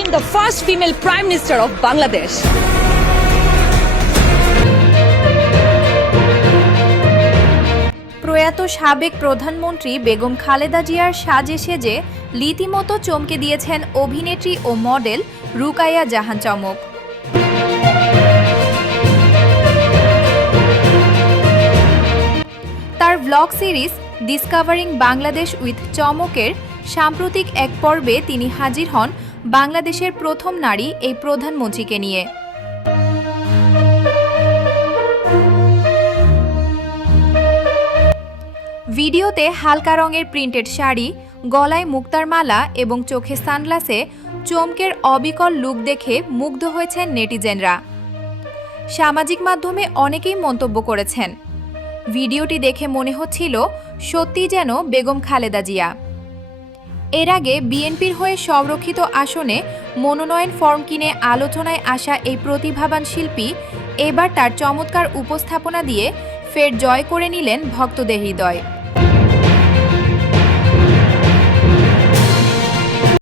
making the first female Prime Minister of Bangladesh. প্রয়াত সাবেক প্রধানমন্ত্রী বেগম খালেদা জিয়ার সাজে সেজে রীতিমতো চমকে দিয়েছেন অভিনেত্রী ও মডেল রুকাইয়া জাহান চমক। তার blog series discovering Bangladesh with চমকের সাম্প্রতিক এক পর্বে তিনি হাজির হন বাংলাদেশের প্রথম নারী এই প্রধানমন্ত্রীকে নিয়ে। ভিডিওতে হালকা রঙের প্রিন্টেড শাড়ি, গলায় মুক্তার মালা এবং চোখে সানগ্লাসে চমকের অবিকল লুক দেখে মুগ্ধ হয়েছেন নেটিজেনরা। সামাজিক মাধ্যমে অনেকেই মন্তব্য করেছেন, ভিডিওটি দেখে মনে হচ্ছিল সত্যি যেন বেগম খালেদা জিয়া। এর আগে বিএনপির হয়ে সংরক্ষিত আসনে মনোনয়ন ফর্ম কিনে আলোচনায় আসা এই প্রতিভাবান শিল্পী এবার তার চমৎকার উপস্থাপনা দিয়ে ফের জয় করে নিলেন ভক্তদের হৃদয়।